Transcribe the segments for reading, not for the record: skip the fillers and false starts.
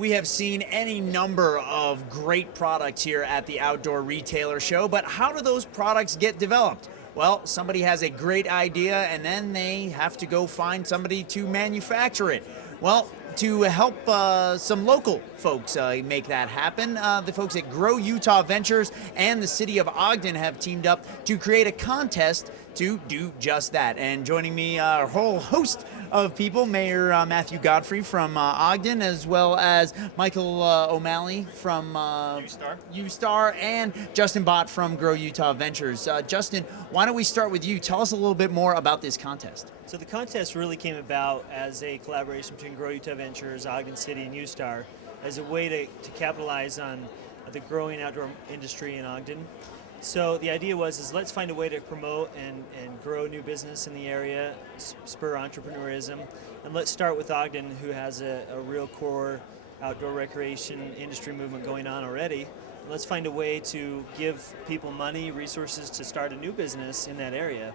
We have seen any number of great products here at the Outdoor Retailer Show, but how do those products get developed? Well, somebody has a great idea and then they have to go find somebody to manufacture it. Well, to help some local folks make that happen, the folks at Grow Utah Ventures and the city of Ogden have teamed up to create a contest to do just that. And joining me, a whole host of people, Mayor Matthew Godfrey from Ogden, as well as Michael O'Malley from U-Star, and Justin Bott from Grow Utah Ventures. Justin, why don't we start with you? Tell us a little bit more about this contest. So the contest really came about as a collaboration between Grow Utah Ventures, Ogden City, and U-Star as a way to capitalize on the growing outdoor industry in Ogden. So the idea was let's find a way to promote and grow new business in the area, spur entrepreneurism, and let's start with Ogden, who has a real core outdoor recreation industry movement going on already. Let's find a way to give people money, resources to start a new business in that area.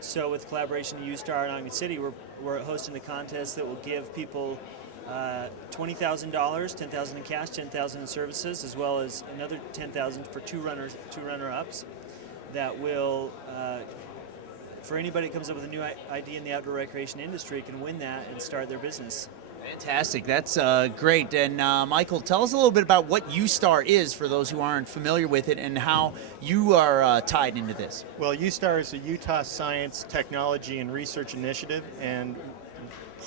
So with collaboration with U-Star and Ogden City, we're hosting a contest that will give people $20,000, $10,000 in cash, $10,000 in services, as well as another $10,000 for two runner-ups. That will, for anybody that comes up with a new idea in the outdoor recreation industry, can win that and start their business. Fantastic. That's great. And Michael, tell us a little bit about what U-Star is for those who aren't familiar with it and how you are tied into this. Well, U-Star is a Utah Science, Technology, and Research Initiative, and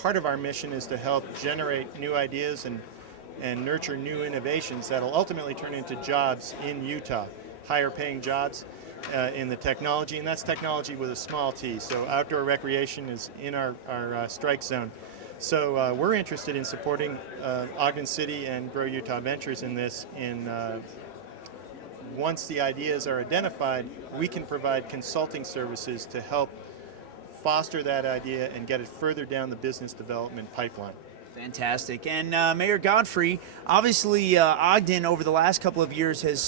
part of our mission is to help generate new ideas and nurture new innovations that will ultimately turn into jobs in Utah, higher paying jobs in the technology, and that's technology with a small t. So outdoor recreation is in our strike zone. So we're interested in supporting Ogden City and Grow Utah Ventures in this. Once the ideas are identified, we can provide consulting services to help foster that idea and get it further down the business development pipeline. Fantastic. And Mayor Godfrey, obviously Ogden over the last couple of years has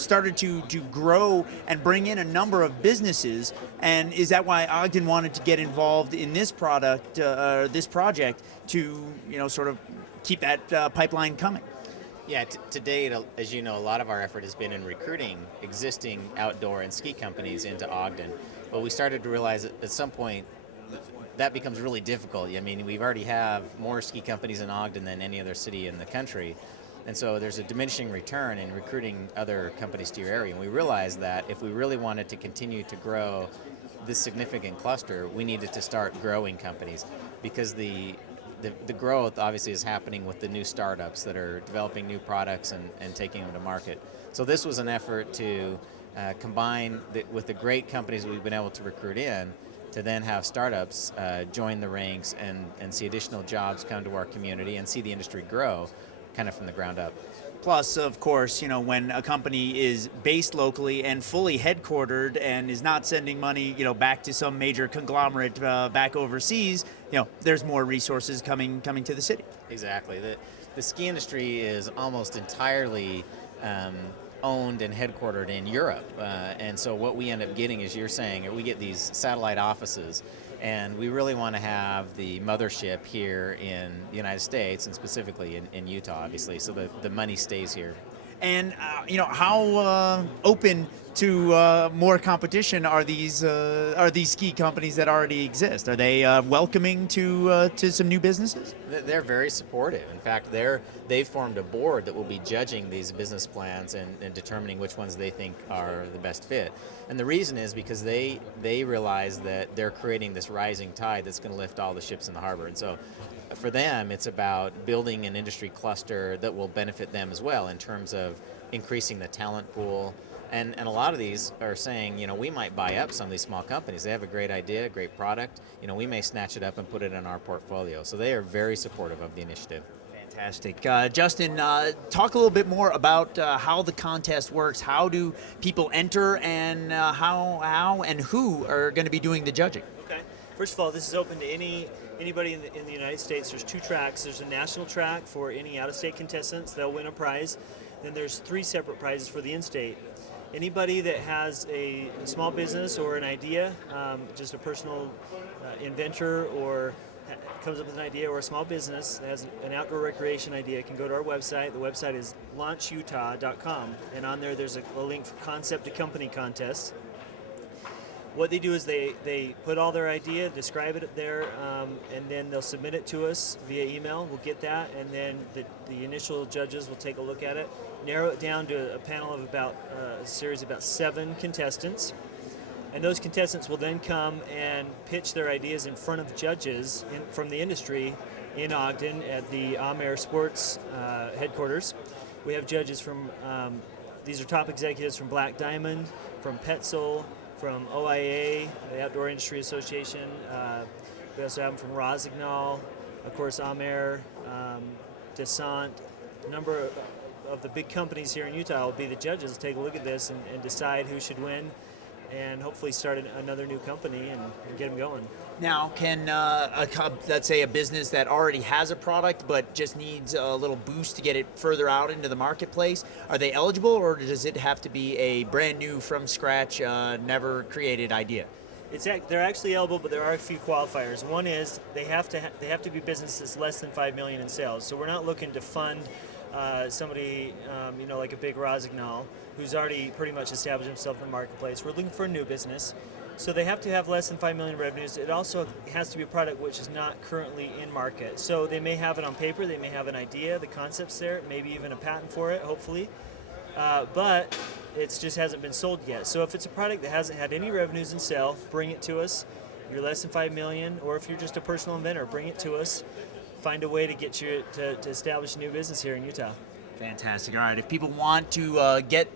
started to grow and bring in a number of businesses. And is that why Ogden wanted to get involved in this project to, sort of keep that pipeline coming? Yeah, to date, as you know, a lot of our effort has been in recruiting existing outdoor and ski companies into Ogden. But we started to realize at some point that becomes really difficult. I mean, we already have more ski companies in Ogden than any other city in the country. And so there's a diminishing return in recruiting other companies to your area. And we realized that if we really wanted to continue to grow this significant cluster, we needed to start growing companies, because the growth obviously is happening with the new startups that are developing new products and taking them to market. So this was an effort to combine with the great companies we've been able to recruit in, to then have startups join the ranks and see additional jobs come to our community and see the industry grow kind of from the ground up. Plus, of course, when a company is based locally and fully headquartered and is not sending money, back to some major conglomerate back overseas, there's more resources coming to the city. Exactly. The ski industry is almost entirely owned and headquartered in Europe, and so what we end up getting, as you're saying, we get these satellite offices, and we really want to have the mothership here in the United States, and specifically in Utah, obviously, so the money stays here. And how open to more competition are these ski companies that already exist? Are they welcoming to some new businesses? They're very supportive. In fact, they've formed a board that will be judging these business plans and determining which ones they think are the best fit. And the reason is because they realize that they're creating this rising tide that's going to lift all the ships in the harbor. And so for them, it's about building an industry cluster that will benefit them as well in terms of increasing the talent pool. And a lot of these are saying, we might buy up some of these small companies. They have a great idea, a great product. We may snatch it up and put it in our portfolio. So they are very supportive of the initiative. Fantastic. Justin, talk a little bit more about how the contest works. How do people enter, and how and who are going to be doing the judging? Okay. First of all, this is open to anybody in the United States. There's two tracks. There's a national track for any out-of-state contestants. They'll win a prize. Then there's three separate prizes for the in-state. Anybody that has a small business or an idea, just a personal inventor or comes up with an idea, or a small business that has an outdoor recreation idea, can go to our website. The website is launchutah.com, and on there there's a link for concept to company contest. What they do is they put all their idea, describe it there, and then they'll submit it to us via email. We'll get that, and then the initial judges will take a look at it, narrow it down to a panel of about a series of about 7 contestants. And those contestants will then come and pitch their ideas in front of judges from the industry in Ogden at the Amer Sports headquarters. We have judges from, these are top executives from Black Diamond, from Petzl, from OIA, the Outdoor Industry Association. We also have them from Rosignol, of course Amer, Descent. A number of the big companies here in Utah will be the judges. Take a look at this and decide who should win, and hopefully start another new company and get them going. Now, can let's say a business that already has a product but just needs a little boost to get it further out into the marketplace, are they eligible, or does it have to be a brand new, from scratch, never created idea? They're actually eligible, but there are a few qualifiers. One is they have to be businesses less than $5 million in sales. So we're not looking to fund somebody, like a big Rosignol, who's already pretty much established himself in the marketplace. We're looking for a new business. So they have to have less than $5 million revenues. It also has to be a product which is not currently in market. So they may have it on paper, they may have an idea, the concept's there, maybe even a patent for it, hopefully. But it just hasn't been sold yet. So if it's a product that hasn't had any revenues in sale, bring it to us. If you're less than $5 million, or if you're just a personal inventor, bring it to us. Find a way to get you to establish a new business here in Utah. Fantastic. All right. If people want to get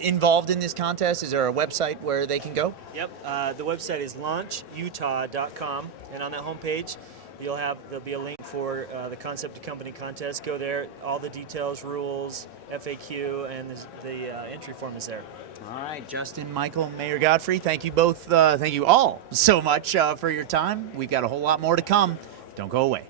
involved in this contest, is there a website where they can go? Yep. The website is launchutah.com, and on that homepage, there'll be a link for the concept to company contest. Go there. All the details, rules, FAQ, and the entry form is there. All right, Justin, Michael, Mayor Godfrey, thank you both. Thank you all so much for your time. We've got a whole lot more to come. Don't go away.